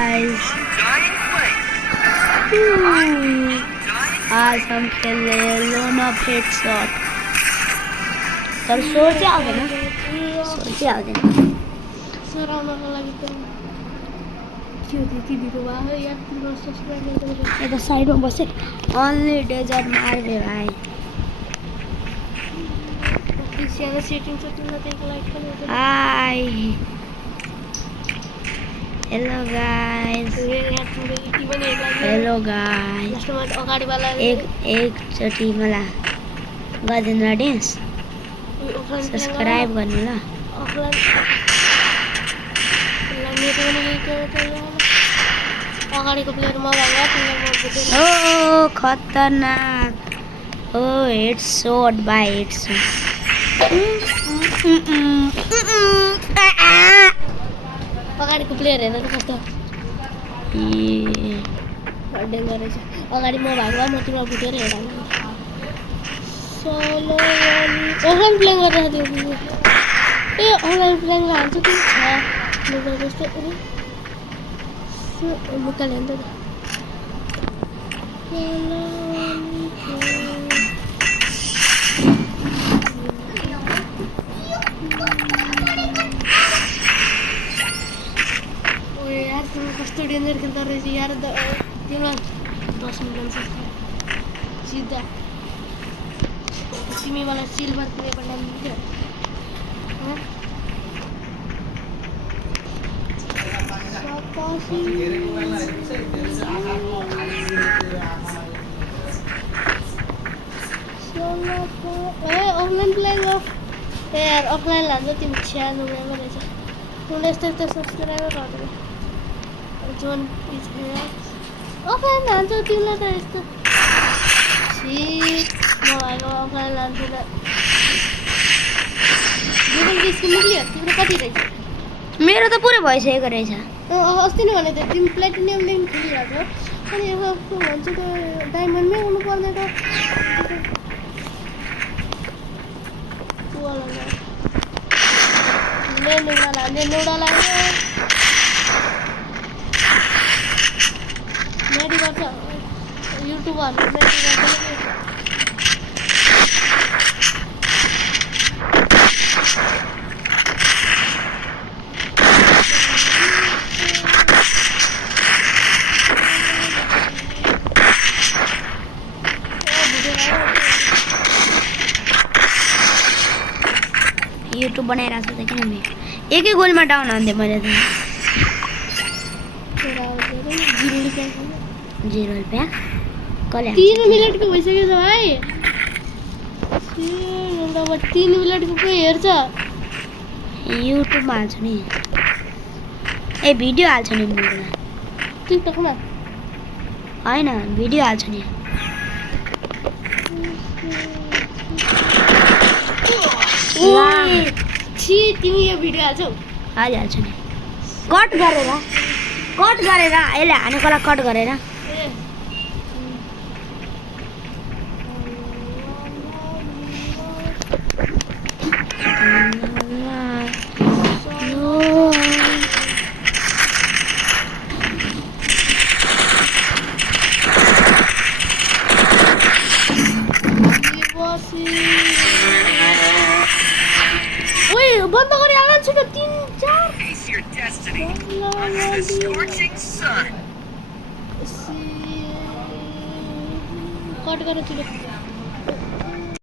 Guys, आज हम खेल रहे हैं लोन ऑफ हेडशॉट। तर सोचे आगे ना, सोचे आगे ना। सर आउन लागि त के हो त्यो टिभीको भयो यार तिम्रो सब्स्क्राइब गर्नु यता साइडमा बसे ओन्ली डेजर्ट मार्भे भाइ। सानो सेटिङ छ तिमीलाई त एक लाइक पनि हुँदैन। Hi hello guys, hello guys. लास्टमा अगाडिवाला एकचोटि मलाई गरिदिनु ल डेन्स, सब्सक्राइब गर्नु ल। अगाडिको प्लेयर म भन्दा तिमीलाई म ओ खतरनाक, ओ हेडशॉट बाय हेडशॉट। अगाडिको प्लेयर हेर्न त कस्तो डेन्जर रहेछ। अगाडि म भएको म तिमीलाई भुटेर हेर सोलो अनलाइन प्लेङ गरेर त्यो ए अनलाइन प्लेङ हाल्छु कि छ लुगा जस्तो मुकाले अन्त यार तुम कस्तो डेन्जर खेल्दो रहेछ यार तिमीलाई 10 मिलियन सिधा तिमी मलाई सिल्भर प्ले बनाइदियो अफलाइन प्लेइङ अफ यार अफलाइन लान्छ तिमी छ्यानु रहेछ तिमीले यस्तो यस्तो सब्सक्राइबर गर्दैन जोन अफलाइन लान्छ तिमीलाई त यस्तो सिट म भएको अफलाइन लान्छु निक्लियो तिम्रो कति रहेछ? मेरो त पुरै भइसकेको रहेछ। अस्ति नै भने त तिमी प्लेटिनियमदेखि खेलिरहेको अनि यसको भन्छ त डायमन्डमै हुनु पर्ने त नुडा लाग्यो मेडी गर्छ युट्युबरहरू मेडी गर्छ युट्युब बनाइरहेको छु त किन मेरो एकै गोलमा डाउन हान्थेँ मैले त। 0 रुपियाँ कसले 3 मिनटको भइसक्यो छ भाइ 3 मिनटको कोही हेर्छ युट्युबमा हाल्छु नि ए भिडियो हाल्छु नि मेरो टिकटकमा होइन भिडियो हाल्छु नि। छि तिमी यो भिडियो हाल्छौ हाल्छु नि कट गरेर यसले हानेकोलाई कट गरेर बन्द गरी हाल्छु त 3-4 कट गरेर